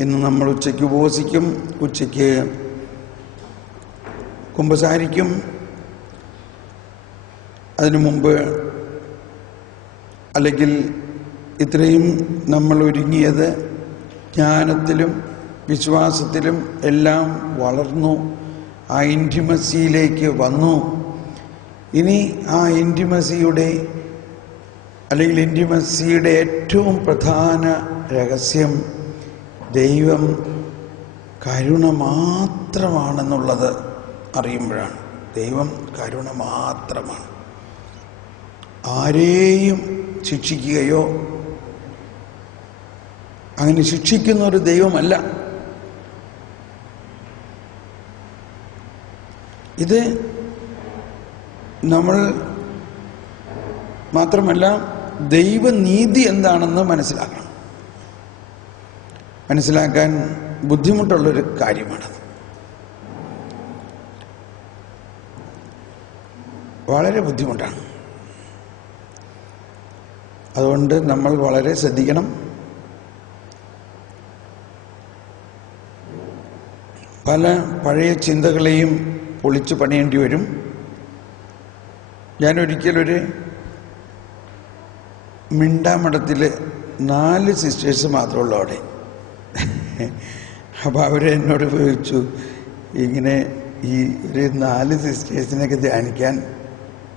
ഇന്ന് നമ്മൾ ഉച്ചയ്ക്ക് ഉപവസിക്കും, ഉച്ചയ്ക്ക് കുമ്പസാരിക്കും. അതിനു മുമ്പ് അല്ലെങ്കിൽ ഇത്രയും നമ്മൾ ഒരുങ്ങിയത് ജ്ഞാനത്തിലും വിശ്വാസത്തിലും എല്ലാം വളർന്നു, ആ ഇൻറ്റിമസിയിലേക്ക് വന്നു. ഇനി ആ ഇൻറ്റിമസിയുടെ ഏറ്റവും പ്രധാന രഹസ്യം ദൈവം കരുണ മാത്രമാണെന്നുള്ളത് അറിയുമ്പോഴാണ്. ദൈവം കരുണ മാത്രമാണ്. ആരെയും ശിക്ഷിക്കുകയോ അങ്ങനെ ശിക്ഷിക്കുന്ന ഒരു ദൈവമല്ല. ഇത് നമ്മൾ മാത്രമല്ല, ദൈവനീതി എന്താണെന്ന് മനസ്സിലാക്കണം. മനസ്സിലാക്കാൻ ബുദ്ധിമുട്ടുള്ളൊരു കാര്യമാണത്. വളരെ ബുദ്ധിമുട്ടാണ്. അതുകൊണ്ട് നമ്മൾ വളരെ ശ്രദ്ധിക്കണം. പല പഴയ ചിന്തകളെയും പൊളിച്ചു പണിയേണ്ടി വരും. ഞാനൊരിക്കലൊരു മിണ്ടാമഠത്തിൽ 4 സിസ്റ്റേഴ്സ് മാത്രമുള്ളൂ അവിടെ. അപ്പോൾ അവരെന്നോട് ചോദിച്ചു, ഇങ്ങനെ ഈ ഒരു 4 സിസ്റ്റേഴ്സിനൊക്കെ ധ്യാനിക്കാൻ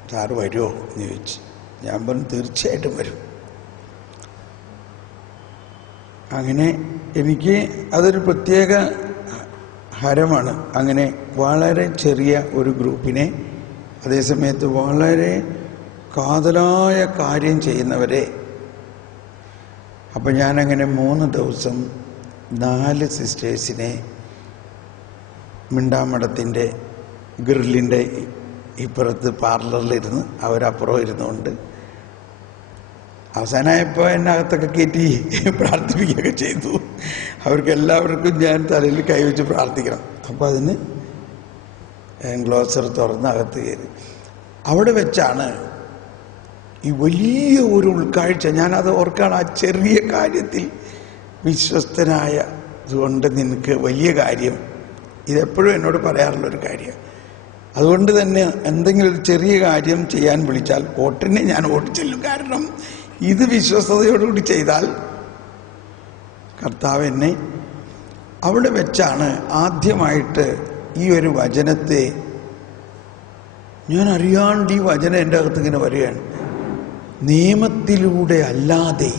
സാറ് വരുമോ എന്ന് ചോദിച്ചു. ഞാൻ പറഞ്ഞു തീർച്ചയായിട്ടും വരും. അങ്ങനെ എനിക്ക് അതൊരു പ്രത്യേക ഹരമാണ്. അങ്ങനെ വളരെ ചെറിയ ഒരു ഗ്രൂപ്പിനെ, അതേസമയത്ത് വളരെ കാതലായ കാര്യം ചെയ്യുന്നവരെ. അപ്പം ഞാനങ്ങനെ 3 ദിവസം 4 സിസ്റ്റേഴ്സിനെ മിണ്ടാമഠത്തിൻ്റെ ഗ്രില്ലിൻ്റെ ഇപ്പുറത്ത് പാർലറിലിരുന്ന് അവരപ്പുറം ഇരുന്നുകൊണ്ട് അവസാനമായപ്പോൾ എന്നെ അകത്തൊക്കെ കയറ്റി പ്രാർത്ഥിപ്പിക്കുകയൊക്കെ ചെയ്തു. അവർക്ക് എല്ലാവർക്കും ഞാൻ തലയിൽ കൈവച്ച് പ്രാർത്ഥിക്കണം. അപ്പോൾ അതിന് ഗ്ലോസർ തുറന്ന് അകത്ത് കയറി. അവിടെ വെച്ചാണ് ഈ വലിയ ഒരു ഉൾക്കാഴ്ച. ഞാനത് ഓർക്കാണ്. ആ ചെറിയ കാര്യത്തിൽ വിശ്വസ്തനായ അതുകൊണ്ട് നിനക്ക് വലിയ കാര്യം. ഇതെപ്പോഴും എന്നോട് പറയാറുള്ളൊരു കാര്യം. അതുകൊണ്ട് തന്നെ എന്തെങ്കിലും ഒരു ചെറിയ കാര്യം ചെയ്യാൻ വിളിച്ചാൽ ഓട്ടിനെ ഞാൻ ഓടിച്ചെല്ലും. കാരണം ഇത് വിശ്വസ്തയോടുകൂടി ചെയ്താൽ കർത്താവ് എന്നെ. അവിടെ വെച്ചാണ് ആദ്യമായിട്ട് ഈ ഒരു വചനത്തെ ഞാൻ അറിയാണ്ട് ഈ വചനം എൻ്റെ അകത്ത് ഇങ്ങനെ വരികയാണ്. നിയമത്തിലൂടെ അല്ലാതെ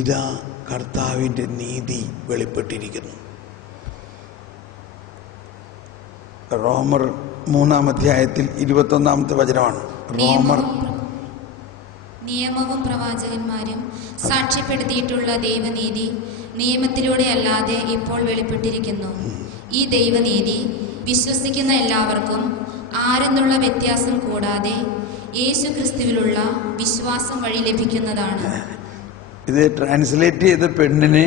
ഇതാ കർത്താവിൻ്റെ നീതി വെളിപ്പെട്ടിരിക്കുന്നു. റോമർ 3-ാം അധ്യായത്തിൽ 21-ാമത്തെ വചനമാണ്. നിയമവും പ്രവാചകന്മാരും സാക്ഷ്യപ്പെടുത്തിയിട്ടുള്ള ദൈവനീതി നിയമത്തിലൂടെ അല്ലാതെ ഇപ്പോൾ വെളിപ്പെട്ടിരിക്കുന്നു. ഈ ദൈവനീതി വിശ്വസിക്കുന്ന എല്ലാവർക്കും ആരെന്നുള്ള വ്യത്യാസം കൂടാതെ യേശു ക്രിസ്തുവിലുള്ള വിശ്വാസം വഴി ലഭിക്കുന്നതാണ്. ഇത് ട്രാൻസ്ലേറ്റ് ചെയ്ത പെണ്ണിന്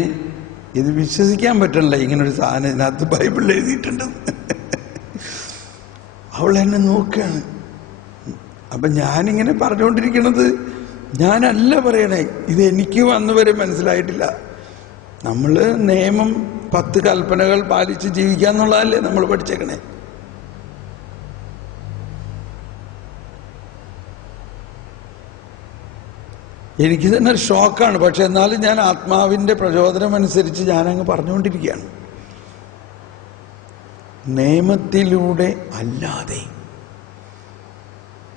ഇത് വിശ്വസിക്കാൻ പറ്റണില്ല. ഇങ്ങനൊരു സാധനം ഇതിനകത്ത് ബൈബിളിൽ എഴുതിയിട്ടുണ്ട്. അവൾ എന്നെ നോക്കുകയാണ്. അപ്പം ഞാനിങ്ങനെ പറഞ്ഞുകൊണ്ടിരിക്കണത് ഞാനല്ല പറയണേ. ഇത് എനിക്ക് വന്നുവരെ മനസ്സിലായിട്ടില്ല. നമ്മൾ നിയമം 10 കൽപ്പനകൾ പാലിച്ച് ജീവിക്കുക എന്നുള്ളതല്ലേ നമ്മൾ പഠിച്ചേക്കണേ. എനിക്ക് തന്നെ ഷോക്കാണ്. പക്ഷെ എന്നാലും ഞാൻ ആത്മാവിൻ്റെ പ്രചോദനം അനുസരിച്ച് ഞാനങ്ങ് പറഞ്ഞുകൊണ്ടിരിക്കുകയാണ്. നിയമത്തിലൂടെ അല്ലാതെ.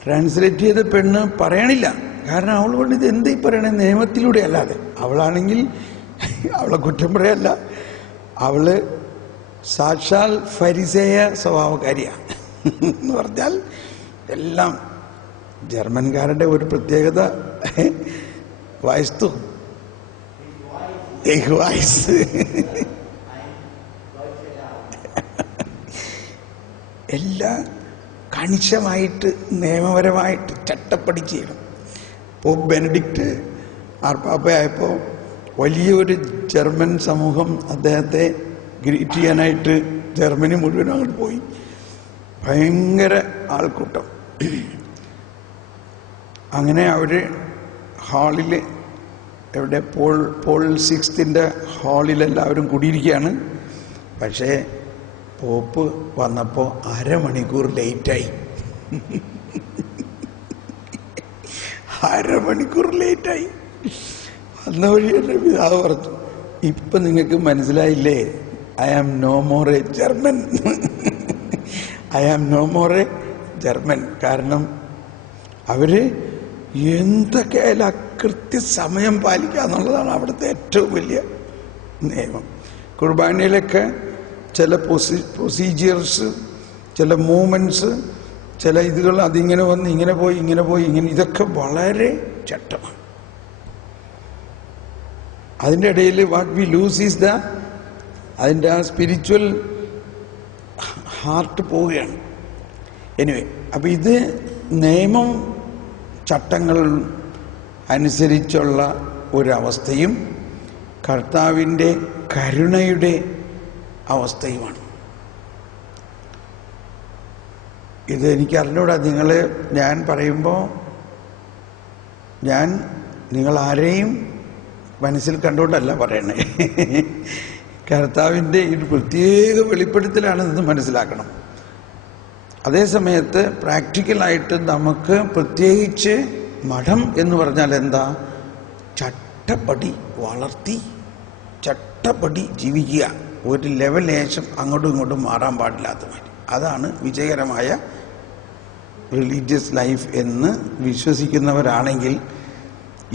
ട്രാൻസ്ലേറ്റ് ചെയ്ത പെണ്ണ് പറയണില്ല. കാരണം അവൾ കൊണ്ട് ഇത് എന്താ ഈ പറയണേ, നിയമത്തിലൂടെ അല്ലാതെ. അവളാണെങ്കിൽ അവളെ കുറ്റം പറയല്ല, അവള് സാക്ഷാൽ ഫരിസേയ സ്വഭാവക്കാരിയാണ് എന്ന് പറഞ്ഞാൽ എല്ലാം. ജർമ്മൻകാരുടെ ഒരു പ്രത്യേകത വായിസ്തു വായിസ് എല്ലാം കണിശമായിട്ട് നിയമപരമായിട്ട് ചട്ടപ്പടി ചെയ്യണം. പോപ്പ് ബെനഡിക്റ്റ് മാർപ്പാപ്പയായപ്പോൾ വലിയൊരു ജർമ്മൻ സമൂഹം അദ്ദേഹത്തെ ഗ്രീറ്റ് ചെയ്യാനായിട്ട് ജർമ്മനി മുഴുവനും അങ്ങോട്ട് പോയി. ഭയങ്കര ആൾക്കൂട്ടം. . 「 അങ്ങനെ അവർ ഹാളിൽ 「 ഹാളിൽ എവിടെ പോൾ 6 ഹാളിലെല്ലാവരും കൂടിയിരിക്കുകയാണ്. പക്ഷേ പോപ്പ് വന്നപ്പോൾ അരമണിക്കൂർ ലേറ്റായി. അരമണിക്കൂർ ലേറ്റായി. വന്ന വഴി എൻ്റെ പിതാവ് പറഞ്ഞു, ഇപ്പം നിങ്ങൾക്ക് മനസ്സിലായില്ലേ, I am no more a German. I am no more a German. കാരണം അവർ എന്തൊക്കെയായാലും കൃത്യസമയം പാലിക്കുക എന്നുള്ളതാണ് അവിടുത്തെ ഏറ്റവും വലിയ നിയമം. കുർബാനയിലൊക്കെ ചില പ്രൊസീജിയേഴ്സ്, ചില മൂവ്മെൻറ്റ്സ്, ചില ഇതുകൾ അതിങ്ങനെ വന്ന് ഇങ്ങനെ പോയി ഇങ്ങനെ പോയി ഇങ്ങനെ, ഇതൊക്കെ വളരെ ചട്ടമാണ്. അതിൻ്റെ ഇടയിൽ വാട്ട് വി ലൂസ് ഈസ് അതിൻ്റെ ആ സ്പിരിച്വൽ ഹാർട്ട് പോവുകയാണ്. എനിവേ, അപ്പം ഇത് നിയമം ചട്ടങ്ങൾ അനുസരിച്ചുള്ള ഒരവസ്ഥയും കർത്താവിൻ്റെ കരുണയുടെ അവസ്ഥയുമാണ്. ഇത് എനിക്കറിഞ്ഞൂടാ. ഞാൻ പറയുമ്പോൾ നിങ്ങൾ ആരെയും മനസ്സിൽ കണ്ടുകൊണ്ടല്ല പറയണേ. കർത്താവിൻ്റെ ഒരു പ്രത്യേക വെളിപ്പെടുത്തലാണെന്ന് മനസ്സിലാക്കണം. അതേസമയത്ത് പ്രാക്ടിക്കലായിട്ട് നമുക്ക് പ്രത്യേകിച്ച് മഠം എന്ന് പറഞ്ഞാൽ എന്താ? ചട്ടപ്പടി വളർത്തി ചട്ടപ്പടി ജീവിക്കുക. ഒരു ലെവലേശം അങ്ങോട്ടും ഇങ്ങോട്ടും മാറാൻ പാടില്ലാത്ത മാതിരി. അതാണ് വിജയകരമായ റിലീജിയസ് ലൈഫ് എന്ന് വിശ്വസിക്കുന്നവരാണെങ്കിൽ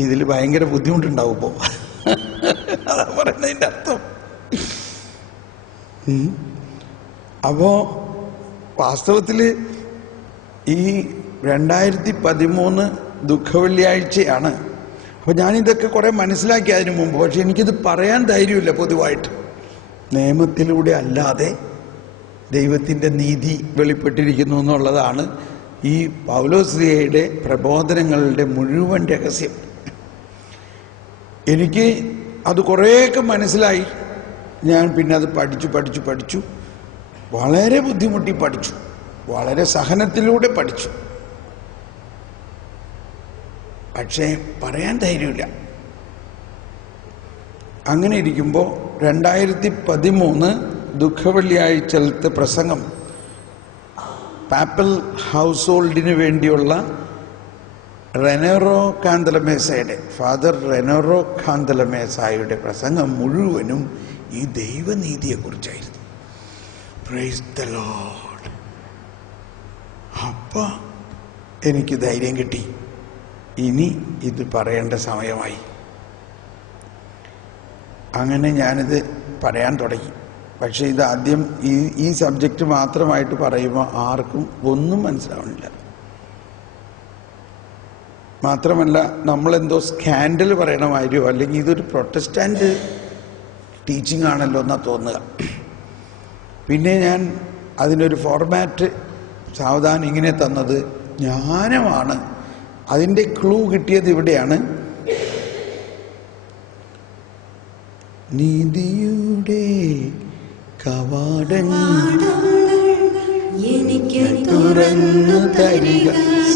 ഇതിൽ ഭയങ്കര ബുദ്ധിമുട്ടുണ്ടാവും. ഇപ്പോൾ അതാ പറയുന്നതിൻ്റെ അർത്ഥം. അപ്പോൾ വാസ്തവത്തിൽ ഈ 2013 ദുഃഖവെള്ളിയാഴ്ചയാണ്. അപ്പോൾ ഞാനിതൊക്കെ കുറേ മനസ്സിലാക്കി അതിനു മുമ്പ്. പക്ഷെ എനിക്കിത് പറയാൻ ധൈര്യമില്ല. പൊതുവായിട്ട് നിയമത്തിലൂടെ അല്ലാതെ ദൈവത്തിൻ്റെ നീതി വെളിപ്പെട്ടിരിക്കുന്നു എന്നുള്ളതാണ് ഈ പൗലോസ്ലീഹയുടെ പ്രബോധനങ്ങളുടെ മുഴുവൻ രഹസ്യം. എനിക്ക് അത് കുറേയൊക്കെ മനസ്സിലായി. ഞാൻ പിന്നെ അത് പഠിച്ചു വളരെ ബുദ്ധിമുട്ടി പഠിച്ചു, വളരെ സഹനത്തിലൂടെ പഠിച്ചു. പക്ഷേ പറയാൻ ധൈര്യമില്ല. അങ്ങനെ ഇരിക്കുമ്പോൾ 2013 ദുഃഖവെള്ളിയാഴ്ചത്തെ പ്രസംഗം പാപ്പൽ ഹൗസ് ഹോൾഡിന് വേണ്ടിയുള്ള റെനോറോ കാന്തലമേസയുടെ ഫാദർ റെനോറോ കാന്തലമേസായുടെ പ്രസംഗം മുഴുവനും ഈ ദൈവനീതിയെക്കുറിച്ചായിരുന്നു. Praise the Lord. അപ്പം എനിക്ക് ധൈര്യം കിട്ടി, ഇനി ഇത് പറയേണ്ട സമയമായി. അങ്ങനെ ഞാനിത് പറയാൻ തുടങ്ങി. പക്ഷേ ഇത് ആദ്യം ഈ സബ്ജക്റ്റ് മാത്രമായിട്ട് പറയുമ്പോൾ ആർക്കും ഒന്നും മനസ്സിലാവണില്ല. മാത്രമല്ല, നമ്മളെന്തോ സ്കാൻഡൽ പറയണമായിരുന്നോ, അല്ലെങ്കിൽ ഇതൊരു പ്രൊട്ടസ്റ്റാന്റ് ടീച്ചിങ് ആണല്ലോ എന്നാ തോന്നുക. പിന്നെ ഞാൻ അതിനൊരു ഫോർമാറ്റ് സാവധാനം ഇങ്ങനെ തന്നത് ജ്ഞാനമാണ്. അതിൻ്റെ ക്ലൂ കിട്ടിയത് ഇവിടെയാണ്. നീതിയുടെ കവാടങ്ങൾ എനിക്ക് തുറന്നു തരിക.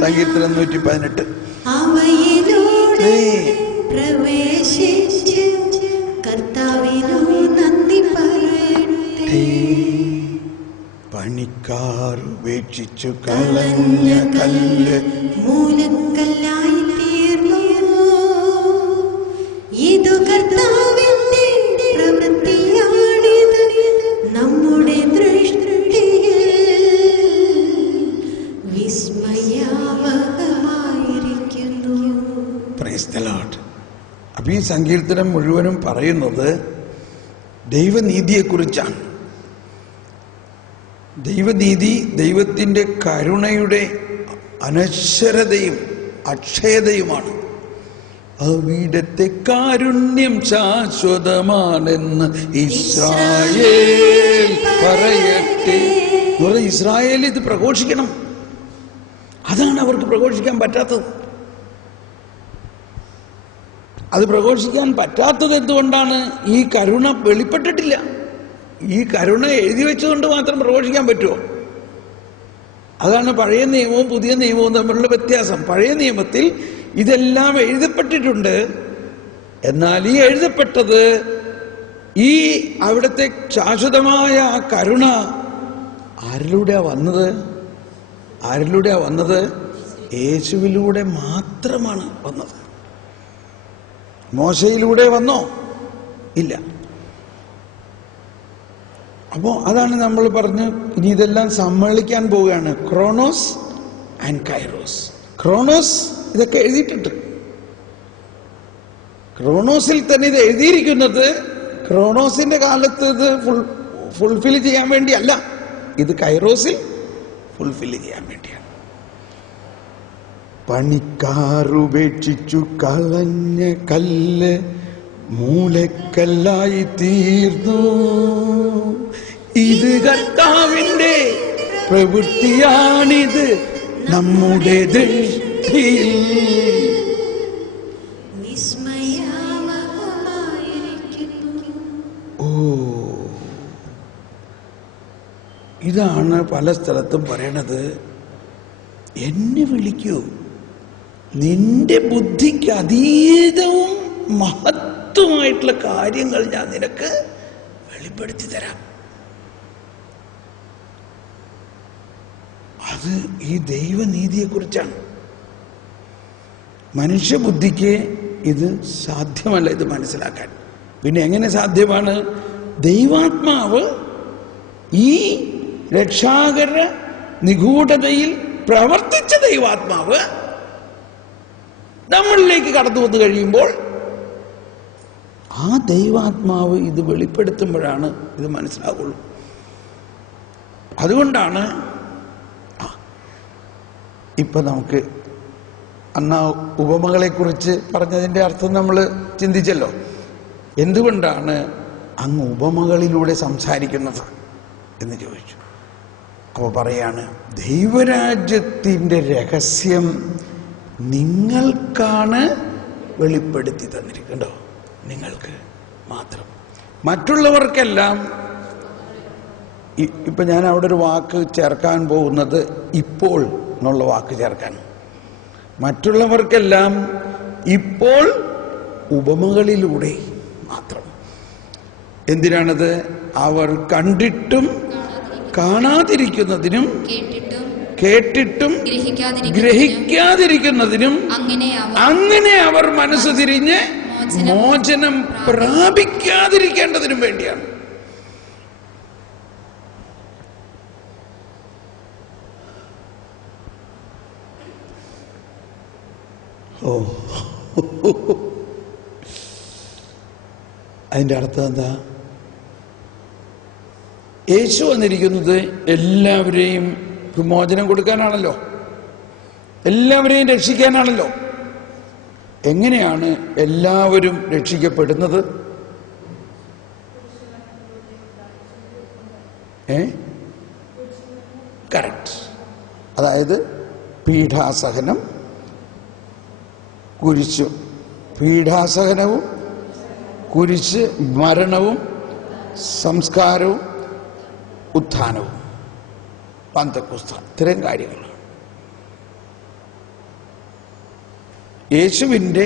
സങ്കീർത്തനം 118. അവയിലൂടെ പ്രവേശിച്ച് കർത്താവിനു നന്ദി പറയട്ടെ. പണിക്കാർ ഉപേക്ഷിച്ചു കളഞ്ഞ കല്ല് മൂലക്കല്ലായി തീർന്നു. ഇതു കർത്താവിന്റെ പ്രവൃത്തിയാണിത് നമ്മുടെ ദൃഷ്ടിയിൽ വിസ്മയാവഹമായിരിക്കുന്നു. Praise the Lord. അപ്പോൾ ഈ സങ്കീർത്തനം മുഴുവനും പറയുന്നത് ദൈവനീതിയെക്കുറിച്ചാണ്. ദൈവനീതി ദൈവത്തിൻ്റെ കരുണയുടെ അനശ്വരതയും അക്ഷയതയുമാണ്. അവിടത്തെ കാരുണ്യം ശാശ്വതമാണെന്ന് ഇസ്രായേൽ പറയട്ടെ. ഇസ്രായേൽ ഇത് പ്രഘോഷിക്കണം. അതാണ് അവർക്ക് പ്രഘോഷിക്കാൻ പറ്റാത്തത്. അത് പ്രഘോഷിക്കാൻ പറ്റാത്തത് എന്തുകൊണ്ടാണ്? ഈ കരുണ വെളിപ്പെട്ടിട്ടില്ല. ഈ കരുണ എഴുതി വെച്ചുകൊണ്ട് മാത്രം പ്രഘോഷിക്കാൻ പറ്റുമോ? അതാണ് പഴയ നിയമവും പുതിയ നിയമവും തമ്മിലുള്ള വ്യത്യാസം. പഴയ നിയമത്തിൽ ഇതെല്ലാം എഴുതപ്പെട്ടിട്ടുണ്ട്, എന്നാൽ ഈ എഴുതപ്പെട്ടത് ഈ അവിടുത്തെ ശാശ്വതമായ ആ കരുണ ആരിലൂടെയാ വന്നത്? യേശുവിലൂടെ മാത്രമാണ് വന്നത്. മോശയിലൂടെ വന്നോ? ഇല്ല. അപ്പോ അതാണ് നമ്മൾ പറഞ്ഞ് ഇനി ഇതെല്ലാം സമ്മേളിക്കാൻ പോവുകയാണ്. Kronos and kairos. ക്രോണോസ് ഇതൊക്കെ എഴുതിയിട്ടുണ്ട്. ക്രോണോസിൽ തന്നെ ഇത് എഴുതിയിരിക്കുന്നത് ക്രോണോസിന്റെ കാലത്ത് ഇത് ഫുൾഫിൽ ചെയ്യാൻ വേണ്ടിയല്ല, ഇത് കൈറോസിൽ ഫുൾഫിൽ ചെയ്യാൻ വേണ്ടിയാണ്. പണിക്കാറുപേക്ഷിച്ചു കളഞ്ഞ കല്ല് മൂലക്കല്ലായി തീർന്നു. ഇത് കർത്താവിന്റെ പ്രവൃത്തിയാണിത് നമ്മുടെ ദൃഷ്ടിയിൽ. ഇതാണ് പല സ്ഥലത്തും പറയണത്. എന്നെ വിളിക്കൂ, നിന്റെ ബുദ്ധിക്ക് അതീതവും മഹത്വമായിട്ടുള്ള കാര്യങ്ങൾ ഞാൻ നിനക്ക് വെളിപ്പെടുത്തി തരാം. അത് ഈ ദൈവനീതിയെക്കുറിച്ചാണ്. മനുഷ്യബുദ്ധിക്ക് ഇത് സാധ്യമല്ല ഇത് മനസ്സിലാക്കാൻ. പിന്നെ എങ്ങനെ സാധ്യമാണ്? ദൈവാത്മാവ്, ഈ രക്ഷാകര നിഗൂഢതയിൽ പ്രവർത്തിച്ച ദൈവാത്മാവ് നമ്മളിലേക്ക് കടന്നു വന്നു കഴിയുമ്പോൾ ആ ദൈവാത്മാവ് ഇത് വെളിപ്പെടുത്തുമ്പോഴാണ് ഇത് മനസ്സിലാവുള്ളൂ. അതുകൊണ്ടാണ് ഇപ്പൊ നമുക്ക് അന്ന് ഉപമകളെ കുറിച്ച് പറഞ്ഞതിന്റെ അർത്ഥം നമ്മൾ ചിന്തിച്ചല്ലോ. എന്തുകൊണ്ടാണ് അങ്ങ് ഉപമകളിലൂടെ സംസാരിക്കുന്നത് എന്ന് ചോദിച്ചു. അപ്പോൾ പറയാണ്, ദൈവരാജ്യത്തിൻ്റെ രഹസ്യം നിങ്ങൾക്കാണ് വെളിപ്പെടുത്തി തന്നിരിക്കണ്ടോ, നിങ്ങൾക്ക് മാത്രം. മറ്റുള്ളവർക്കെല്ലാം ഇപ്പൊ ഞാൻ അവിടെ ഒരു വാക്ക് ചേർക്കാൻ പോകുന്നത് ഇപ്പോൾ എന്നുള്ള വാക്ക് ചേർക്കാൻ. മറ്റുള്ളവർക്കെല്ലാം ഇപ്പോൾ ഉപമകളിലൂടെ മാത്രം. എന്തിനാണത്? അവർ കണ്ടിട്ടും കാണാതിരിക്കുന്നതിനും കേട്ടിട്ടും ഗ്രഹിക്കാതിരിക്കുന്നതിനും അങ്ങനെ അവർ മനസ്സ് തിരിഞ്ഞ് മോചനം പ്രാപിക്കാതിരിക്കേണ്ടതിനും വേണ്ടിയാണ്. അതിന്റെ അർത്ഥം എന്താ? യേശു വന്നിരിക്കുന്നത് എല്ലാവരെയും മോചനം കൊടുക്കാനാണല്ലോ, എല്ലാവരെയും രക്ഷിക്കാനാണല്ലോ. എങ്ങനെയാണ് എല്ലാവരും രക്ഷിക്കപ്പെടുന്നത്? കറക്റ്റ്. അതായത് പീഠാസഹനം, കുരിശും, പീഠാസഹനവും കുരിശ്, മരണവും സംസ്കാരവും ഉത്ഥാനവും, പന്തക്കുസ്ത, ഇത്തരം കാര്യങ്ങളാണ്. യേശുവിൻ്റെ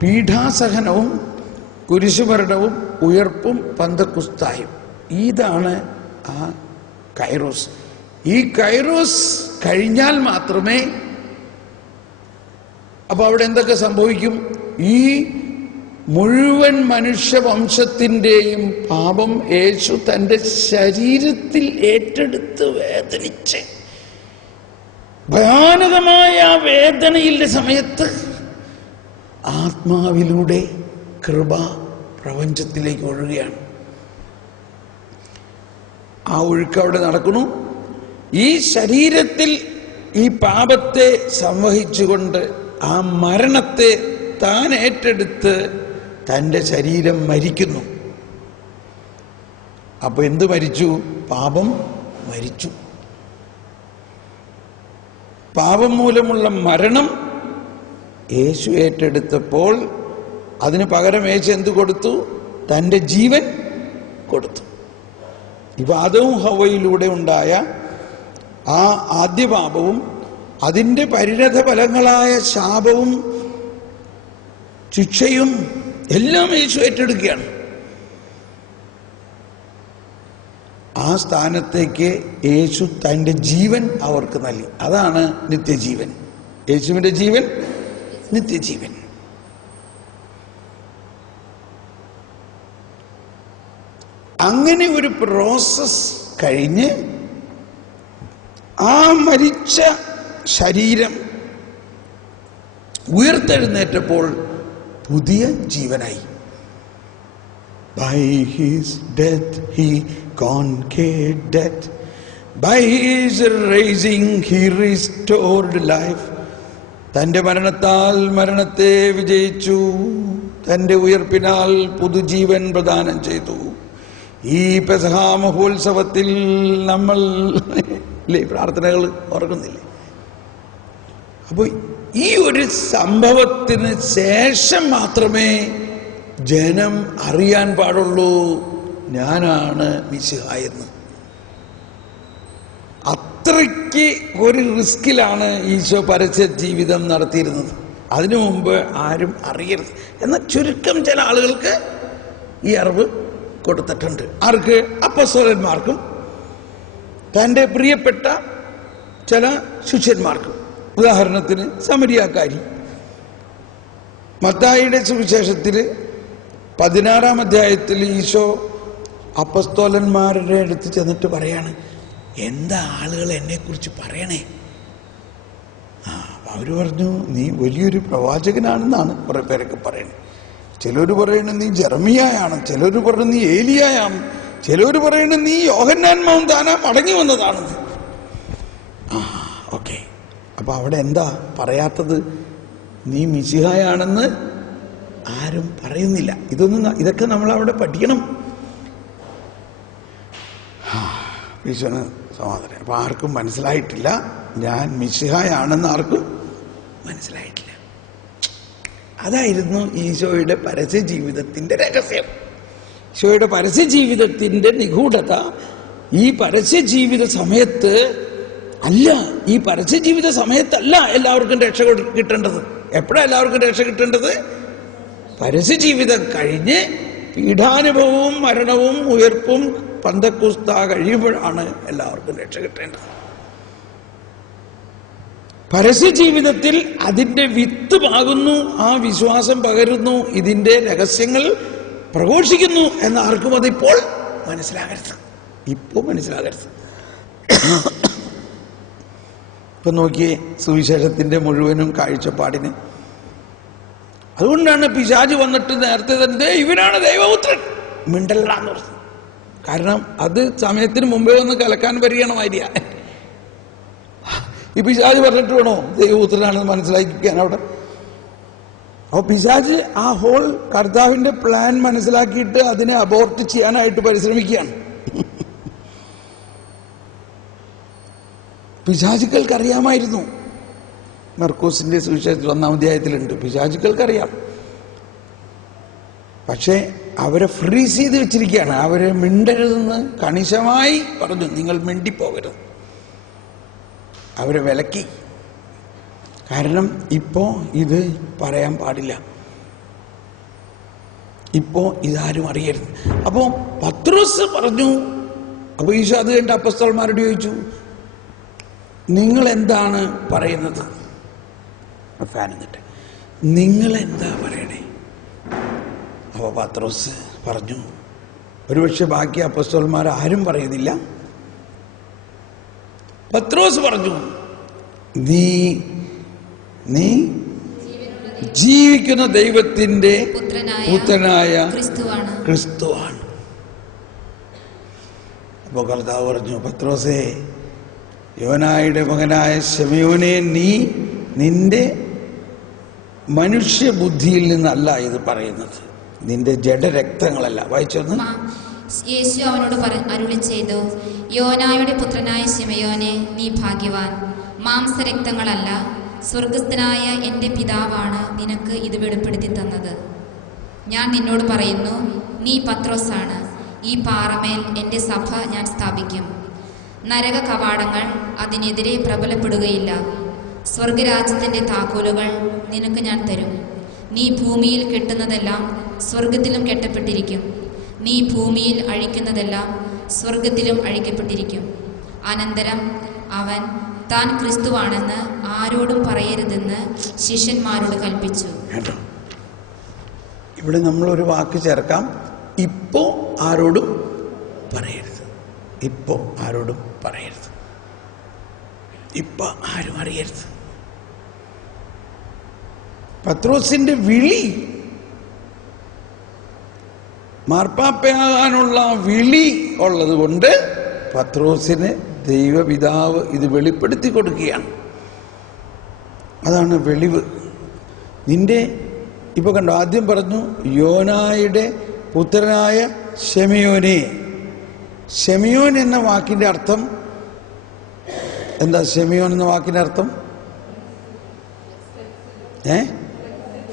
പീഠാസഹനവും കുരിശുമരണവും ഉയർപ്പും പന്തക്കുസ്തായും, ഇതാണ് ആ കൈറോസ്. ഈ കൈറോസ് കഴിഞ്ഞാൽ മാത്രമേ, അപ്പൊ അവിടെ എന്തൊക്കെ സംഭവിക്കും? ഈ മുഴുവൻ മനുഷ്യവംശത്തിൻ്റെയും പാപം യേശു തൻ്റെ ശരീരത്തിൽ ഏറ്റെടുത്ത് വേദനിച്ച് ഭയാനകമായ ആ വേദനയുടെ സമയത്ത് ആത്മാവിലൂടെ കൃപ പ്രപഞ്ചത്തിലേക്ക് ഒഴുകുകയാണ്. ആ ഒഴുക്ക് അവിടെ നടക്കുന്നു. ഈ ശരീരത്തിൽ ഈ പാപത്തെ സംവഹിച്ചുകൊണ്ട് ആ മരണത്തെ താൻ ഏറ്റെടുത്ത് തൻ്റെ ശരീരം മരിക്കുന്നു. അപ്പൊ എന്ത് മരിച്ചു? പാപം മരിച്ചു. പാപം മൂലമുള്ള മരണം യേശു ഏറ്റെടുത്തപ്പോൾ അതിന് പകരം യേശു എന്ത് കൊടുത്തു? തൻ്റെ ജീവൻ കൊടുത്തു. ഇപ്പൊ ആദവും ഹവ്വയിലൂടെ ഉണ്ടായ ആ ആദ്യ പാപവും അതിൻ്റെ പരിണത ഫലങ്ങളായ ശാപവും ശിക്ഷയും എല്ലാം യേശു ഏറ്റെടുക്കുകയാണ്. ആ സ്ഥാനത്തേക്ക് യേശു തൻ്റെ ജീവൻ അവർക്ക് നൽകി. അതാണ് നിത്യജീവൻ. യേശുവിൻ്റെ ജീവൻ നിത്യജീവൻ. അങ്ങനെ ഒരു പ്രോസസ് കഴിഞ്ഞ് ആ മരിച്ച ശരീരം ഉയർത്തെഴുന്നേറ്റപ്പോൾ പുതിയ ജീവനായി. By his death he conquered death. By his raising he restored life. തൻ്റെ മരണത്താൽ മരണത്തെ വിജയിച്ചു. തൻ്റെ ഉയർപ്പിനാൽ പുതുജീവൻ പ്രദാനം ചെയ്തു. ഈ പെസഹ മഹോത്സവത്തിൽ നമ്മൾ പ്രാർത്ഥനകൾ ഓർക്കുന്നില്ലേ? അപ്പോൾ ഈ ഒരു സംഭവത്തിന് ശേഷം മാത്രമേ ജനം അറിയാൻ പാടുള്ളൂ ഞാനാണ് മിശിഹായെന്ന്. അത്രയ്ക്ക് ഒരു റിസ്കിലാണ് ഈശോ പരസ്യ ജീവിതം നടത്തിയിരുന്നത്. അതിനു മുമ്പ് ആരും അറിയരുത്. എന്നാൽ ചുരുക്കം ചില ആളുകൾക്ക് ഈ അറിവ് കൊടുത്തിട്ടുണ്ട്. ആർക്ക്? അപ്പോസ്തലന്മാർക്കും തൻ്റെ പ്രിയപ്പെട്ട ചില ശിഷ്യന്മാർക്കും. ഉദാഹരണത്തിന് സമരിയാക്കാരി. മത്തായിയുടെ സുവിശേഷത്തിൽ 16-ാം അധ്യായത്തിൽ ഈശോ അപ്പോസ്തലന്മാരുടെ അടുത്ത് ചെന്നിട്ട് പറയാണ്, എന്താ ആളുകൾ എന്നെക്കുറിച്ച് പറയണേ? അവർ പറഞ്ഞു, നീ വലിയൊരു പ്രവാചകനാണെന്നാണ് കുറെ പേരൊക്കെ പറയുന്നത്. ചിലർ പറയുന്നത് നീ ജെറമിയായാണ്, ചിലർ പറയുന്നത് നീ ഏലിയായാണ്, ചിലർ പറയുന്നത് നീ യോഹന്നാൻ മൗന്താന മടങ്ങി വന്നതാണെന്ന്. ഓക്കെ, അപ്പൊ അവിടെ എന്താ പറയാത്തത്? നീ മിശിഹായാണെന്ന് ആരും പറയുന്നില്ല. ഇതൊക്കെ നമ്മൾ അവിടെ പഠിക്കണം. ഈശോന് സമാധാനം. അപ്പൊ ആർക്കും മനസ്സിലായിട്ടില്ല ഞാൻ മിശിഹായാണെന്ന്. ആർക്കും മനസ്സിലായിട്ടില്ല. അതായിരുന്നു ഈശോയുടെ പരസ്യ ജീവിതത്തിന്റെ രഹസ്യം. ഈശോയുടെ പരസ്യ ജീവിതത്തിന്റെ നിഗൂഢത ഈ പരസ്യ ജീവിത സമയത്ത് അല്ല. ഈ പരസ്യ ജീവിത സമയത്തല്ല എല്ലാവർക്കും രക്ഷ കിട്ടേണ്ടത്. എപ്പോഴാണ് എല്ലാവർക്കും രക്ഷ കിട്ടേണ്ടത്? പരസ്യ ജീവിതം കഴിഞ്ഞ് പീഡാനുഭവവും മരണവും ഉയർപ്പും പന്തക്കുസ്ത കഴിയുമ്പോഴാണ് എല്ലാവർക്കും രക്ഷ കിട്ടേണ്ടത്. പരസ്യ ജീവിതത്തിൽ അതിന്റെ വിത്ത് പാകുന്നു, ആ വിശ്വാസം പകരുന്നു, ഇതിന്റെ രഹസ്യങ്ങൾ പ്രഘോഷിക്കുന്നു എന്ന് ആർക്കും അതിപ്പോൾ മനസ്സിലാകരുത്. മനസ്സിലാകരുത്. ഇപ്പൊ നോക്കിയേ സുവിശേഷത്തിന്റെ മുഴുവനും കാഴ്ചപ്പാടിന്. അതുകൊണ്ടാണ് പിശാച് വന്നിട്ട് നേരത്തെ തന്നെ ഇവനാണ് ദൈവപുത്രൻ മിണ്ടല്ലാന്ന് പറഞ്ഞു. കാരണം അത് സമയത്തിന് മുമ്പേ ഒന്ന് കലക്കാൻ വരികയാണമായിരിക്ക. ഈ പിശാച് പറഞ്ഞിട്ട് വേണോ ദൈവപുത്രനാണെന്ന് മനസ്സിലാക്കിക്കാൻ അവിടെ? അപ്പൊ പിശാച് ആ ഹോൾ കർത്താവിന്റെ പ്ലാൻ മനസ്സിലാക്കിയിട്ട് അതിനെ അബോർട്ട് ചെയ്യാനായിട്ട് പരിശ്രമിക്കുകയാണ്. പിശാചുക്കൾക്ക് അറിയാമായിരുന്നു. മർക്കോസിന്റെ സുവിശേഷത്തിൽ 1-ാം അധ്യായത്തിലുണ്ട്. പിശാചുക്കൾക്കറിയാം. പക്ഷെ അവരെ ഫ്രീസ് ചെയ്ത് വെച്ചിരിക്കുകയാണ്. അവരെ മിണ്ടരുതെന്ന് കണിശമായി പറഞ്ഞു. നിങ്ങൾ മിണ്ടിപ്പോകരുത്. അവരെ വിലക്കി. കാരണം ഇപ്പോ ഇത് പറയാൻ പാടില്ല, ഇപ്പോ ഇതാരും അറിയരുത്. അപ്പോ പത്രോസ് പറഞ്ഞു. അപ്പൊ ഈശോ അത് കഴിഞ്ഞ അപ്പോസ്തലന്മാരോട് ചോദിച്ചു, നിങ്ങൾ എന്താണ് പറയുന്നത്? ഫാനിന്നിട്ട് നിങ്ങൾ എന്താ പറയണേ? അപ്പൊ പത്രോസ് പറഞ്ഞു, ഒരുപക്ഷെ ബാക്കി അപ്പോസ്തലന്മാർ ആരും പറയുന്നില്ല. പത്രോസ് പറഞ്ഞു, നീ നീ ജീവിക്കുന്ന ദൈവത്തിന്റെ പുത്രനായ ക്രിസ്തുവാണ്. അപ്പൊ കർത്താവ് പറഞ്ഞു, പത്രോസേ, യോനായുടെ മകനായ ശിമയോനെ, നീ നിന്റെ മനുഷ്യബുദ്ധിയിൽ നിന്നല്ല ഇത് പറയുന്നത്, നിന്റെ ജഡരക്തങ്ങളല്ല. വായിച്ചൊന്ന്. യേശു അവനോട് അരുളി ചെയ്തു, യോനായുടെ പുത്രനായ ശിമയോനെ, നീ ഭാഗ്യവാൻ. മാംസരക്തങ്ങളല്ല, സ്വർഗസ്ഥനായ എൻ്റെ പിതാവാണ് നിനക്ക് ഇത് വെളിപ്പെടുത്തി തന്നത്. ഞാൻ നിന്നോട് പറയുന്നു, നീ പത്രോസാണ്. ഈ പാറമേൽ എൻ്റെ സഭ ഞാൻ സ്ഥാപിക്കും. നരക കവാടങ്ങൾ അതിനെതിരെ പ്രബലപ്പെടുകയില്ല. സ്വർഗരാജ്യത്തിൻ്റെ താക്കോലുകൾ നിനക്ക് ഞാൻ തരും. നീ ഭൂമിയിൽ കെട്ടുന്നതെല്ലാം സ്വർഗത്തിലും കെട്ടപ്പെട്ടിരിക്കും. നീ ഭൂമിയിൽ അഴിക്കുന്നതെല്ലാം സ്വർഗത്തിലും അഴിക്കപ്പെട്ടിരിക്കും. അനന്തരം അവൻ താൻ ക്രിസ്തുവാണെന്ന് ആരോടും പറയരുതെന്ന് ശിഷ്യന്മാരോട് കൽപ്പിച്ചു. ഇവിടെ നമ്മളൊരു വാക്ക് ചേർക്കാം, ഇപ്പോ ആരോടും പറയരുത്. ഇപ്പോ ആരോടും പറയരുത്. ഇപ്പൊ ആരും അറിയരുത്. പത്രോസിന്റെ വിളി, മാർപ്പാപ്പയാകാനുള്ള വിളി ഉള്ളത് കൊണ്ട് പത്രോസിന് ദൈവപിതാവ് ഇത് വെളിപ്പെടുത്തി കൊടുക്കുകയാണ്. അതാണ് വെളിവ്. നിന്റെ ഇപ്പൊ കണ്ടോ, ആദ്യം പറഞ്ഞു യോനായുടെ പുത്രനായ ശെമയോനെ. ശെമയോൻ എന്ന വാക്കിന്റെ അർത്ഥം എന്താ? ശെമയോൻ എന്ന വാക്കിന്റെ അർത്ഥം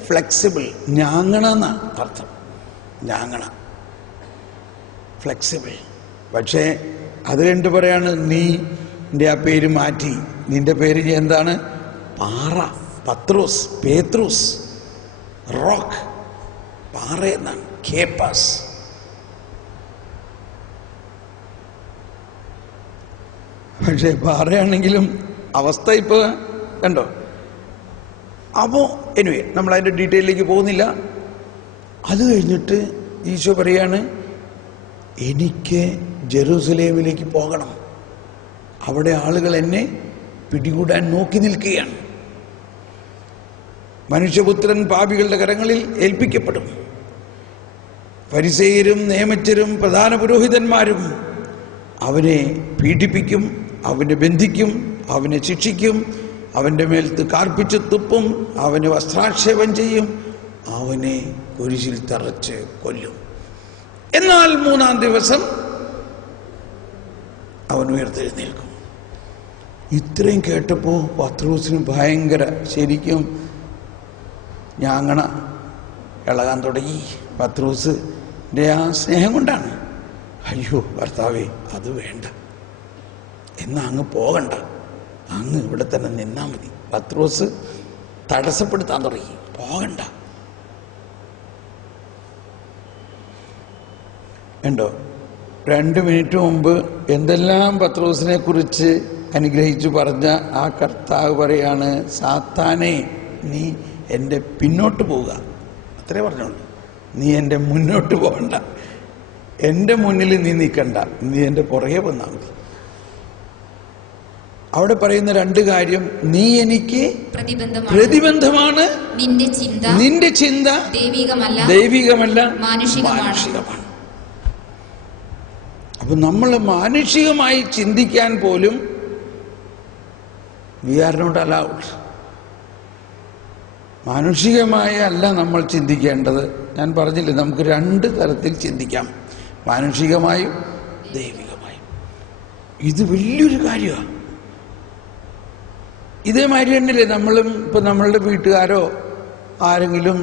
ഫ്ലെക്സിബിൾ, ഞാങ്ങണ എന്ന അർത്ഥം. ഞാങ്ങണ, ഫ്ലെക്സിബിൾ. പക്ഷേ അത് കണ്ട് പറയാണ്, നീ നിന്റെ ആ പേര് മാറ്റി, നിന്റെ പേര് എന്താണ്? പാറ, പത്രോസ്, പേത്രൂസ്, റോക്ക്, പാറ എന്നാണ്, കേപ്പാസ്. പക്ഷെ പാറയാണെങ്കിലും അവസ്ഥ ഇപ്പൊ കണ്ടോ. അപ്പോ എനിവേ നമ്മൾ അതിന്റെ ഡീറ്റെയിലേക്ക് പോകുന്നില്ല. അത് കഴിഞ്ഞിട്ട് ഈശോ പറയാണ്, എനിക്ക് ജെറൂസലേമിലേക്ക് പോകണം, അവിടെ ആളുകൾ എന്നെ പിടികൂടാൻ നോക്കി നിൽക്കുകയാണ്. മനുഷ്യപുത്രൻ പാപികളുടെ കരങ്ങളിൽ ഏൽപ്പിക്കപ്പെടും. ഫരിസേയരും നിയമജ്ഞരും പ്രധാന പുരോഹിതന്മാരും അവനെ പീഡിപ്പിക്കും, അവനെ ബന്ധിക്കും, അവനെ ശിക്ഷിക്കും, അവൻ്റെ മേൽത്ത് കാർപ്പിച്ച് തുപ്പും, അവനെ വസ്ത്രാക്ഷേപം ചെയ്യും, അവനെ കുരിശിൽ തറച്ച് കൊല്ലും. എന്നാൽ 3-ാം ദിവസം അവൻ ഉയർത്തെഴുന്നേൽക്കും. ഇത്രയും കേട്ടപ്പോൾ പത്രോസിന് ഭയങ്കര, ശരിക്കും ഞാങ്ങണ ഇളകാൻ തുടങ്ങി. പത്രോസിൻ്റെ ആ സ്നേഹം കൊണ്ടാണ്. അയ്യോ കർത്താവേ, അത് വേണ്ട, എന്നാ അങ്ങ് പോകണ്ട, അങ്ങ് ഇവിടെ തന്നെ നിന്നാ മതി. പത്രോസ് തടസ്സപ്പെടുത്താൻ തുടങ്ങി, പോകണ്ട. ഉണ്ടോ, 2 മിനിറ്റ് മുമ്പ് എന്തെല്ലാം പത്രോസിനെ കുറിച്ച് അനുഗ്രഹിച്ചു പറഞ്ഞ ആ കർത്താവ് പറയാണ്, സാത്താനെ നീ എൻ്റെ പിന്നോട്ട് പോവുക. അത്രേ പറഞ്ഞോളൂ. നീ എൻ്റെ മുന്നോട്ട് പോകണ്ട, എൻ്റെ മുന്നിൽ നീ നിൽക്കണ്ട, നീ എൻ്റെ പുറകെ വന്നാൽ മതി. അവിടെ പറയുന്ന 2 കാര്യം, നീ എനിക്ക് പ്രതിബന്ധമാണ്, നിന്റെ ചിന്ത ദൈവികമല്ല മാനുഷികമാണ്. അപ്പൊ നമ്മൾ മാനുഷികമായി ചിന്തിക്കാൻ പോലും വി ആർ നോട്ട് അലൗഡ്. മാനുഷികമായ അല്ല നമ്മൾ ചിന്തിക്കേണ്ടത്. ഞാൻ പറഞ്ഞില്ലേ, നമുക്ക് 2 തരത്തിൽ ചിന്തിക്കാം, മാനുഷികമായും ദൈവികമായും. ഇത് വലിയൊരു കാര്യമാണ്. ഇതേമാതിരി തന്നെയല്ലേ നമ്മളും ഇപ്പം നമ്മളുടെ വീട്ടുകാരോ ആരെങ്കിലും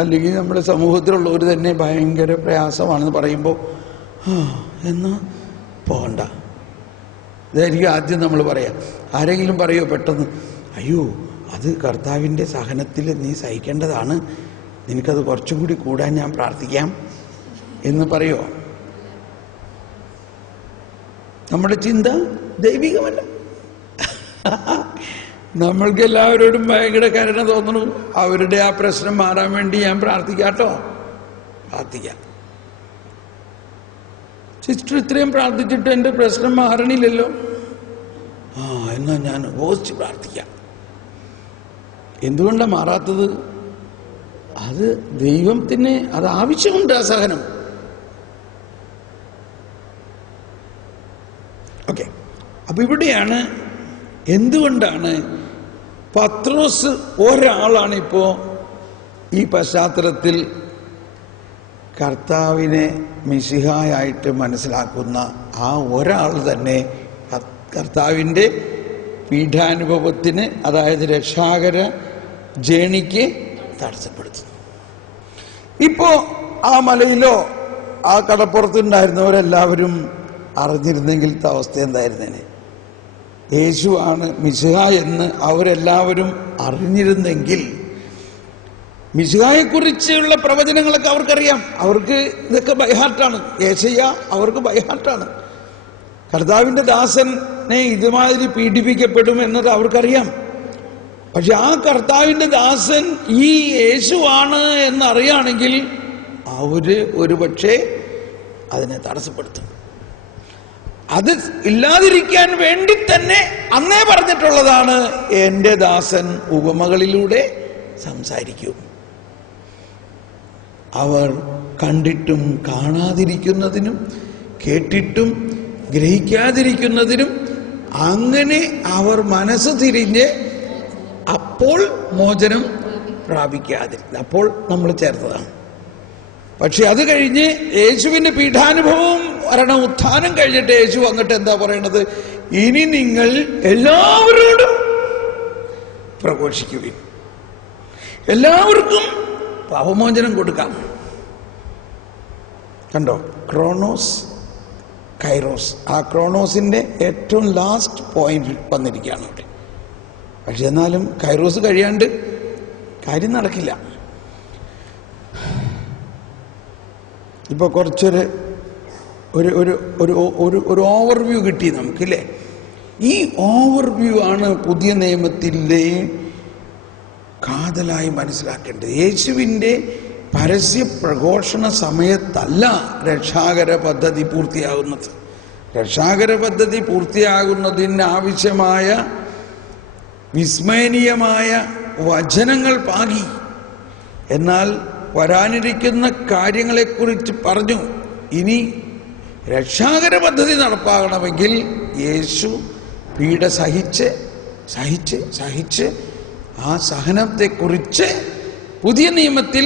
അല്ലെങ്കിൽ നമ്മുടെ സമൂഹത്തിലുള്ളവർ തന്നെ ഭയങ്കര പ്രയാസമാണെന്ന് പറയുമ്പോൾ എന്നാ പോകണ്ട, ഇതായിരിക്കും ആദ്യം നമ്മൾ പറയാം. ആരെങ്കിലും പറയുമോ പെട്ടെന്ന്, അയ്യോ അത് കർത്താവിൻ്റെ സഹനത്തിൽ നീ സഹിക്കേണ്ടതാണ്, നിനക്കത് കുറച്ചും കൂടി കൂടാൻ ഞാൻ പ്രാർത്ഥിക്കാം എന്ന് പറയുമോ? നമ്മുടെ ചിന്ത ദൈവികമല്ല. നമ്മൾക്ക് എല്ലാവരോടും ഭയങ്കര കരുണ തോന്നണു, അവരുടെ ആ പ്രശ്നം മാറാൻ വേണ്ടി ഞാൻ പ്രാർത്ഥിക്കാട്ടോ, പ്രാർത്ഥിക്കാം. സിസ്റ്റർ ഇത്രയും പ്രാർത്ഥിച്ചിട്ട് എൻ്റെ പ്രശ്നം മാറണില്ലല്ലോ, എന്നാ ഞാൻ ഉപവസിച്ച് പ്രാർത്ഥിക്കാം. എന്തുകൊണ്ടാണ് മാറാത്തത്? അത് ദൈവത്തിന് അത് ആവശ്യമുണ്ട്, ആ സഹനം. ഓക്കെ, അപ്പൊ ഇവിടെയാണ് എന്തുകൊണ്ടാണ് പത്രോസ് ഒരാളാണിപ്പോ ഈ പശ്ചാത്തലത്തിൽ കർത്താവിനെ മിശിഹായായിട്ട് മനസ്സിലാക്കുന്ന ആ ഒരാൾ തന്നെ കർത്താവിൻ്റെ പീഠാനുഭവത്തിന്, അതായത് രക്ഷാകര ജേണിക്ക് തടസ്സപ്പെടുത്തുന്നു. ഇപ്പോ ആ മലയിലോ ആ കടപ്പുറത്തുണ്ടായിരുന്നവരെല്ലാവരും അറിഞ്ഞിരുന്നെങ്കിലത്തെ അവസ്ഥ എന്തായിരുന്നേനെ? യേശുവാണ് മിശിഹ എന്ന് അവരെല്ലാവരും അറിഞ്ഞിരുന്നെങ്കിൽ മിശിഹായെക്കുറിച്ചുള്ള പ്രവചനങ്ങളൊക്കെ അവർക്കറിയാം. അവർക്ക് ഇതൊക്കെ ബൈഹാർട്ടാണ്. യേശയ്യ അവർക്ക് ബൈഹാർട്ടാണ്. കർത്താവിൻ്റെ ദാസനെ ഇതുമാതിരി പീഡിപ്പിക്കപ്പെടും എന്നത് അവർക്കറിയാം. പക്ഷെ ആ കർത്താവിൻ്റെ ദാസൻ ഈ യേശുവാണ് എന്നറിയാണെങ്കിൽ അവര് ഒരുപക്ഷെ അതിനെ തടസ്സപ്പെടുത്തും. അത് ഇല്ലാതിരിക്കാൻ വേണ്ടി തന്നെ അന്നേ പറഞ്ഞിട്ടുള്ളതാണ്, എൻ്റെ ദാസൻ ഉപമകളിലൂടെ സംസാരിക്കും. അവർ കണ്ടിട്ടും കാണാതിരിക്കുന്നതിനും കേട്ടിട്ടും ഗ്രഹിക്കാതിരിക്കുന്നതിനും അങ്ങനെ അവർ മനസ്സ് തിരിഞ്ഞ് അപ്പോൾ മോചനം പ്രാപിക്കാതിരുന്നത്. അപ്പോൾ നമ്മൾ ചേർത്തതാണ്. പക്ഷെ അത് കഴിഞ്ഞ് യേശുവിൻ്റെ പീഠാനുഭവം വരണം, ഉത്ഥാനം കഴിഞ്ഞിട്ട് യേശു വന്നിട്ട് എന്താ പറയണത്? ഇനി നിങ്ങൾ എല്ലാവരോടും പ്രഘോഷിക്കുവിൻ, എല്ലാവർക്കും പാപമോചനം കൊടുക്കാം. കണ്ടോ? Kronos, kairos. ആ ക്രോണോസിന്റെ ഏറ്റവും ലാസ്റ്റ് പോയിന്റ് വന്നിരിക്കുകയാണ് അവിടെ. പക്ഷെ എന്നാലും കൈറോസ് കഴിയാണ്ട് കാര്യം നടക്കില്ല. ഇപ്പൊ കുറച്ചൊരു ഒരു ഒരു ഒരു ഒരു ഓവർവ്യൂ കിട്ടി നമുക്കില്ലേ? ഈ ഓവർവ്യൂ ആണ് പുതിയ നിയമത്തിലെ കാതലായി മനസ്സിലാക്കേണ്ടത്. യേശുവിൻ്റെ പരസ്യ പ്രഘോഷണ സമയത്തല്ല രക്ഷാകര പദ്ധതി പൂർത്തിയാകുന്നത്. രക്ഷാകര പദ്ധതി പൂർത്തിയാകുന്നതിന് ആവശ്യമായ വിസ്മയനീയമായ വചനങ്ങൾ പാകി. എന്നാൽ വരാനിരിക്കുന്ന കാര്യങ്ങളെക്കുറിച്ച് പറഞ്ഞു. ഇനി രക്ഷാകര പദ്ധതി നടപ്പാകണമെങ്കിൽ യേശു പീഡ സഹിച്ച് സഹിച്ച് സഹിച്ച് ആ സഹനത്തെക്കുറിച്ച് പുതിയ നിയമത്തിൽ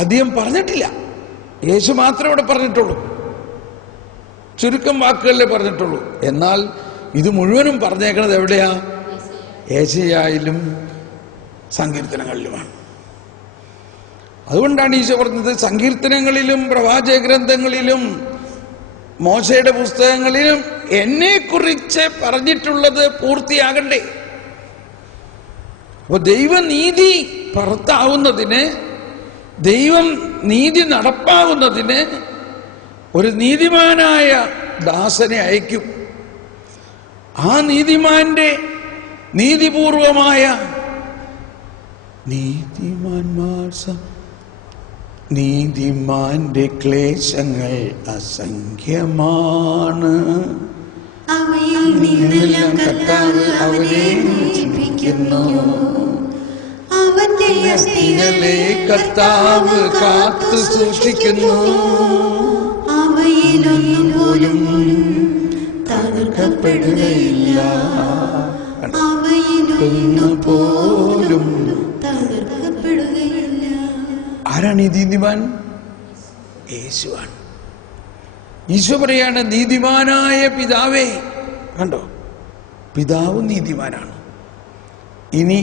അധികം പറഞ്ഞിട്ടില്ല. യേശു മാത്രമേ ഇവിടെ പറഞ്ഞിട്ടുള്ളൂ, ചുരുക്കം വാക്കുകളിലേ പറഞ്ഞിട്ടുള്ളൂ. എന്നാൽ ഇത് മുഴുവനും പറഞ്ഞേക്കുന്നത് എവിടെയാ? യേശയ്യായിലും സങ്കീർത്തനങ്ങളിലുമാണ്. അതുകൊണ്ടാണ് ഈശോ പറഞ്ഞത്, സങ്കീർത്തനങ്ങളിലും പ്രവാചക ഗ്രന്ഥങ്ങളിലും മോശയുടെ പുസ്തകങ്ങളിലും എന്നെക്കുറിച്ച് പറഞ്ഞിട്ടുള്ളത് പൂർത്തിയാകണ്ടേ. അപ്പൊ ദൈവനീതി പുറത്താവുന്നതിന്, ദൈവം നീതി നടപ്പാകുന്നതിന് ഒരു നീതിമാനായ ദാസനെ അയക്കും. ആ നീതിമാന്റെ നീതിപൂർവമായ നീതിമാന്റെ ക്ലേശങ്ങൾ അസംഖ്യമാണ്. അവയിൽ നിന്നെല്ലാം കർത്താവ് അവനെ മോചിപ്പിക്കുന്നു. അവന്റെ അസ്ഥികളെ കർത്താവ് കാത്തു സൂക്ഷിക്കുന്നു. അവയിലൊന്നും പോലും തകർക്കപ്പെടുകയില്ല. അവയിലൊന്നും പോലും തകർക്കപ്പെടുകയില്ല. ആരാണ് ഈ നീതിമാൻ? യേശുവാണ്. ഈശോ പറയാണ്, നീതിമാനായ പിതാവേ. കണ്ടോ? പിതാവ് നീതിമാനാണ്. ഇനി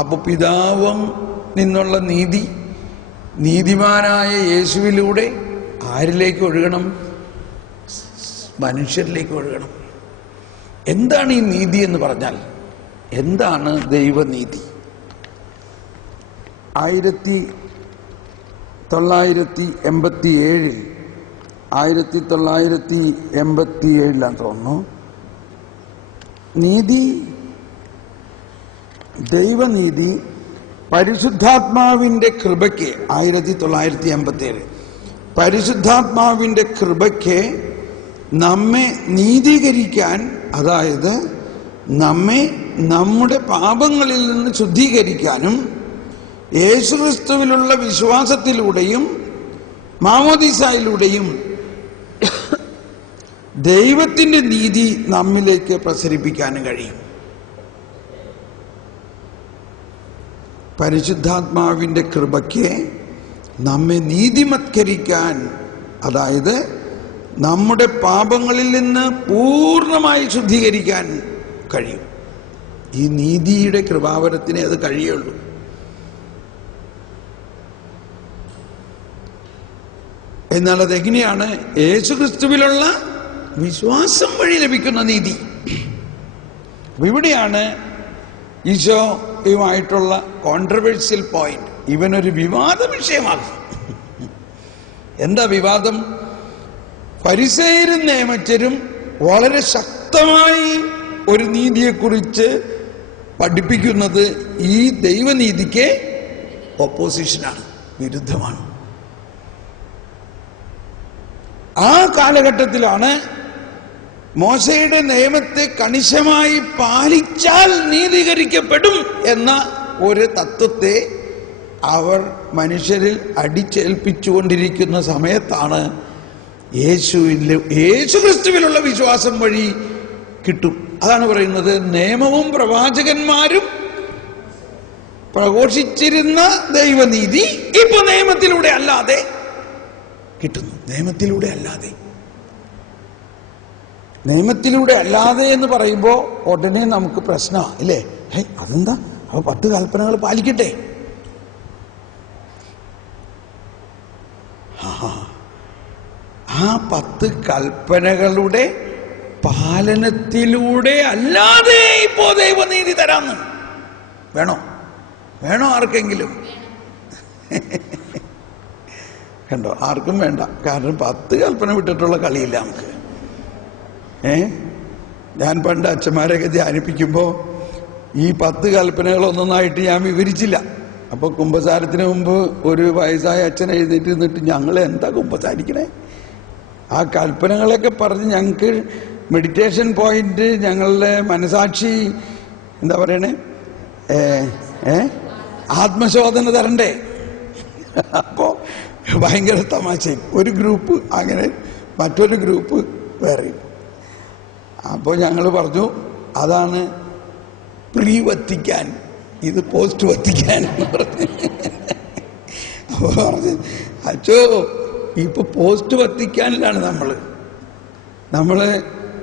അപ്പൊ പിതാവും നിന്നുള്ള നീതി നീതിമാനായ യേശുവിലൂടെ ആരിലേക്ക് ഒഴുകണം? മനുഷ്യരിലേക്ക് ഒഴുകണം. എന്താണ് ഈ നീതി എന്ന് പറഞ്ഞാൽ? എന്താണ് ദൈവനീതി? 1987 തോന്നുന്നു, നീതി, ദൈവനീതി പരിശുദ്ധാത്മാവിൻ്റെ കൃപയ്ക്ക് 1987 പരിശുദ്ധാത്മാവിൻ്റെ കൃപയ്ക്ക് നമ്മെ നീതീകരിക്കാൻ, അതായത് നമ്മെ നമ്മുടെ പാപങ്ങളിൽ നിന്ന് ശുദ്ധീകരിക്കാനും യേശുക്രിസ്തുവിലുള്ള വിശ്വാസത്തിലൂടെയും മാമോദീസായിലൂടെയും ദൈവത്തിൻ്റെ നീതി നമ്മിലേക്ക് പ്രസരിപ്പിക്കാനും കഴിയും. പരിശുദ്ധാത്മാവിൻ്റെ കൃപയ്ക്ക് നമ്മെ നീതിമത്കരിക്കാൻ, അതായത് നമ്മുടെ പാപങ്ങളിൽ നിന്ന് പൂർണ്ണമായി ശുദ്ധീകരിക്കാൻ കഴിയും. ഈ നീതിയുടെ കൃപാവരത്തിനെ അത് കഴിയുള്ളൂ. എന്നാൽ അതെങ്ങനെയാണ്? യേശുക്രിസ്തുവിലുള്ള വിശ്വാസം വഴി ലഭിക്കുന്ന നീതി. ഇവിടെയാണ് ഈശോയുമായിട്ടുള്ള കോൺട്രവേഴ്സ്യൽ പോയിന്റ്. ഇവനൊരു വിവാദ വിഷയമാകും. എന്താ വിവാദം? ഫരിസേയരും നിയമജ്ഞരും വളരെ ശക്തമായി ഒരു നീതിയെക്കുറിച്ച് പഠിപ്പിക്കുന്നത് ഈ ദൈവനീതിക്ക് ഓപ്പോസിഷനാണ്, വിരുദ്ധമാണ്. ആ കാലഘട്ടത്തിലാണ് മോശയുടെ നിയമത്തെ കണിശമായി പാലിച്ചാൽ നീതീകരിക്കപ്പെടും എന്ന ഒരു തത്വത്തെ അവർ മനുഷ്യരിൽ അടിച്ചേൽപ്പിച്ചുകൊണ്ടിരിക്കുന്ന സമയത്താണ് യേശുക്രിസ്തുവിലുള്ള വിശ്വാസം വഴി കിട്ടും. അതാണ് പറയുന്നത്, നിയമവും പ്രവാചകന്മാരും പ്രഘോഷിച്ചിരുന്ന ദൈവനീതി ഇപ്പൊ നിയമത്തിലൂടെ അല്ലാതെ കിട്ടുന്നു. നിയമത്തിലൂടെ അല്ലാതെ എന്ന് പറയുമ്പോൾ ഉടനെ നമുക്ക് പ്രശ്നമാണ്, ഇല്ലേ? അതെന്താ? അപ്പൊ 10 കൽപ്പനകൾ പാലിക്കട്ടെ. ആ 10 കൽപ്പനകളുടെ പാലനത്തിലൂടെ അല്ലാതെ ഇപ്പോ ദൈവനീതി തരാന്ന് വേണോ ആർക്കെങ്കിലും? കണ്ടോ, ആർക്കും വേണ്ട. കാരണം 10 കൽപ്പന വിട്ടിട്ടുള്ള കളിയില്ല നമുക്ക്. ഞാൻ പണ്ട് അച്ഛന്മാരെയൊക്കെ ധ്യാനിപ്പിക്കുമ്പോൾ ഈ 10 കൽപ്പനകളൊന്നൊന്നായിട്ട് ഞാൻ വിവരിച്ചില്ല. അപ്പൊ കുമ്പസാരത്തിന് മുമ്പ് ഒരു വയസ്സായ അച്ഛൻ എഴുന്നേറ്റ് നിന്നിട്ട് ഞങ്ങൾ എന്താ കുമ്പസാരിക്കണേ, ആ കൽപ്പനകളൊക്കെ പറഞ്ഞ് ഞങ്ങൾക്ക് മെഡിറ്റേഷൻ പോയിന്റ്, ഞങ്ങളുടെ മനസാക്ഷി എന്താ പറയണേ, ആത്മശോധന തരണ്ടേ? അപ്പോ ഭയങ്കര തമാശയും. ഒരു ഗ്രൂപ്പ് അങ്ങനെ, മറ്റൊരു ഗ്രൂപ്പ് വേറെ. അപ്പോൾ ഞങ്ങൾ പറഞ്ഞു അതാണ് പ്രീ വത്തിക്കാൻ, ഇത് പോസ്റ്റ് വത്തിക്കാൻ എന്ന് പറഞ്ഞു. അപ്പോൾ പറഞ്ഞു അച്ചോ ഇപ്പൊ പോസ്റ്റ് വത്തിക്കാനിലാണ് നമ്മള്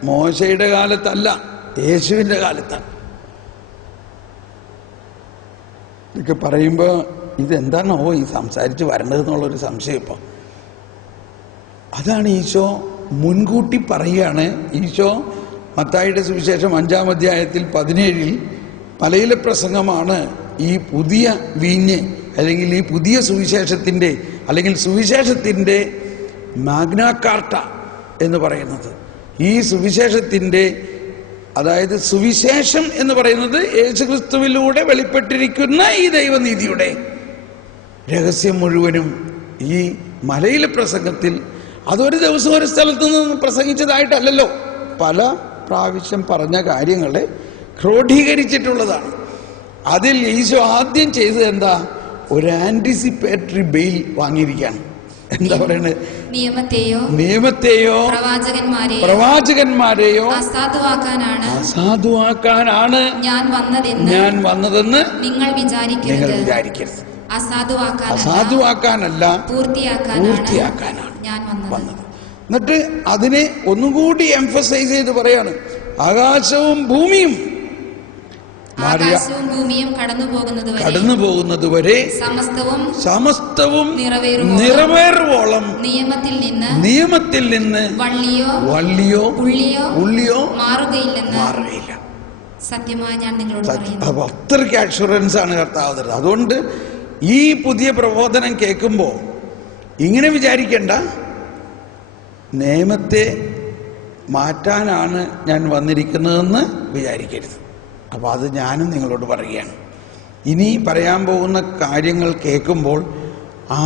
മോശയുടെ കാലത്തല്ല, യേശുവിന്റെ കാലത്താണ്. ഇതൊക്കെ പറയുമ്പോ ഇതെന്താണോ ഈ സംസാരിച്ച് വരേണ്ടതെന്നുള്ളൊരു സംശയം. ഇപ്പൊ അതാണ് ഈശോ മുൻകൂട്ടി പറയുകയാണ്. ഈശോ മത്തായിയുടെ സുവിശേഷം 5-ാം അധ്യായത്തിൽ 17 മലയിലെ പ്രസംഗമാണ് ഈ പുതിയ വീഞ്ഞ്, അല്ലെങ്കിൽ ഈ പുതിയ സുവിശേഷത്തിന്റെ, അല്ലെങ്കിൽ സുവിശേഷത്തിന്റെ മാഗ്ന കാർട്ട എന്ന് പറയുന്നത്. ഈ സുവിശേഷത്തിന്റെ, അതായത് സുവിശേഷം എന്ന് പറയുന്നത് യേശുക്രിസ്തുവിലൂടെ വെളിപ്പെട്ടിരിക്കുന്ന ഈ ദൈവനീതിയുടെ രഹസ്യം മുഴുവനും ഈ മലയിലെ പ്രസംഗത്തിൽ, അതൊരു ദിവസം ഒരു സ്ഥലത്ത് നിന്ന് പ്രസംഗിച്ചതായിട്ടല്ലല്ലോ, പല പ്രാവശ്യം പറഞ്ഞ കാര്യങ്ങളെ ക്രോഡീകരിച്ചിട്ടുള്ളതാണ്. അതിൽ ഈശോ ആദ്യം ചെയ്തത് എന്താ? ഒരു ആന്റിസിപ്പേറ്ററി ബെയിൽ വാങ്ങിയിരിക്കുകയാണ്. എന്താ പറയുന്നത്? നിയമത്തെയോ പ്രവാചകന്മാരെയോ അസാധുവാക്കാനാണ് ഞാൻ വന്നതെന്ന് നിങ്ങൾ വിചാരിക്കരുത്. അസാധുവാക്കാനല്ല, പൂർത്തിയാക്കാനാണ് ഞാൻ വന്നത്. എന്നിട്ട് അതിനെ ഒന്നുകൂടി എംഫസൈസ് ചെയ്ത് പറയാണ്, ആകാശവും ഭൂമിയും കടന്നു പോകുന്നതുവരെ സമസ്തവും നിറവേറുവോളം നിയമത്തിൽ നിന്ന് വള്ളിയോ ഉള്ളിയോ മാറുകയില്ല. സത്യമായി ഞാൻ നിങ്ങളോട് പറയുന്നു. അപ്പൊ അത്രയ്ക്ക് അഷുറൻസ് ആണ് കർത്താവ് തരുന്നത്. അതുകൊണ്ട് ഈ പുതിയ പ്രബോധനം കേൾക്കുമ്പോൾ ഇങ്ങനെ വിചാരിക്കേണ്ട, നിയമത്തെ മാറ്റാനാണ് ഞാൻ വന്നിരിക്കുന്നതെന്ന് വിചാരിക്കരുത്. അപ്പൊ അത് ഞാനും നിങ്ങളോട് പറയുകയാണ്. ഇനി പറയാൻ പോകുന്ന കാര്യങ്ങൾ കേൾക്കുമ്പോൾ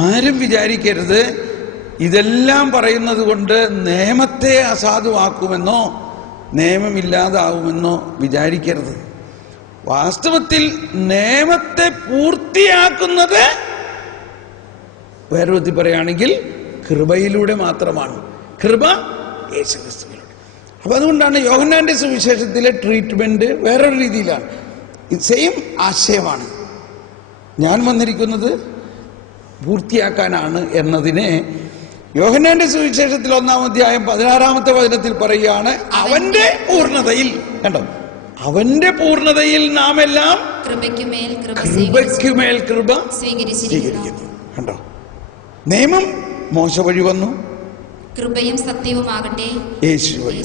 ആരും വിചാരിക്കരുത് ഇതെല്ലാം പറയുന്നത് കൊണ്ട് നിയമത്തെ അസാധുവാക്കുമെന്നോ നിയമമില്ലാതാവുമെന്നോ വിചാരിക്കരുത്. വാസ്തവത്തിൽ നിയമത്തെ പൂർത്തിയാക്കുന്നത് വേറെ വിധത്തിൽ പറയുകയാണെങ്കിൽ കൃപയിലൂടെ മാത്രമാണ്. കൃപ യേശുക്രിസ്തുവിലൂടെ. അപ്പൊ അതുകൊണ്ടാണ് യോഹന്നാന്റെ സുവിശേഷത്തിലെ ട്രീറ്റ്മെന്റ് വേറൊരു രീതിയിലാണ്. സെയിം ആശയമാണ്. ഞാൻ വന്നിരിക്കുന്നത് പൂർത്തിയാക്കാനാണ് എന്നതിനെ യോഹന്നാന്റെ സുവിശേഷത്തിൽ 1-ാം അധ്യായം 16-ാമത്തെ വചനത്തിൽ പറയുകയാണ്, അവന്റെ പൂർണ്ണതയിൽ, കണ്ടോ, അവന്റെ പൂർണ്ണതയിൽ നാം എല്ലാം കൃപയ്ക്കുമേൽ കൃപ സ്വീകരിക്കുന്നു. കണ്ടോ, നിയമം മോശ വഴി വന്നു, കൃപയും സത്യവുമാകട്ടെ യേശു വഴി.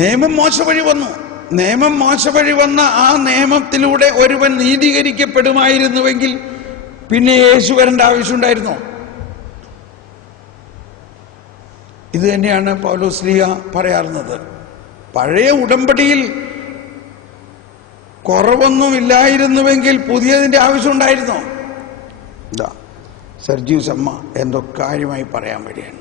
നിയമം മോശ വഴി വന്നു, നിയമം മോശ വഴി വന്ന ആ നിയമത്തിലൂടെ ഒരുവൻ നീതീകരിക്കപ്പെടുമായിരുന്നുവെങ്കിൽ പിന്നെ യേശു വരേണ്ട ആവശ്യമുണ്ടായിരുന്നോ? ഇത് തന്നെയാണ് പൗലോസ് ശ്ലീഹ പറയാറുള്ളത്. പഴയ ഉടമ്പടിയിൽ കുറവൊന്നും ഇല്ലായിരുന്നുവെങ്കിൽ പുതിയതിന്റെ ആവശ്യമുണ്ടായിരുന്നോ? സർജീവ്സ് അമ്മ എന്തോ കാര്യമായി പറയാൻ വരികയാണ്.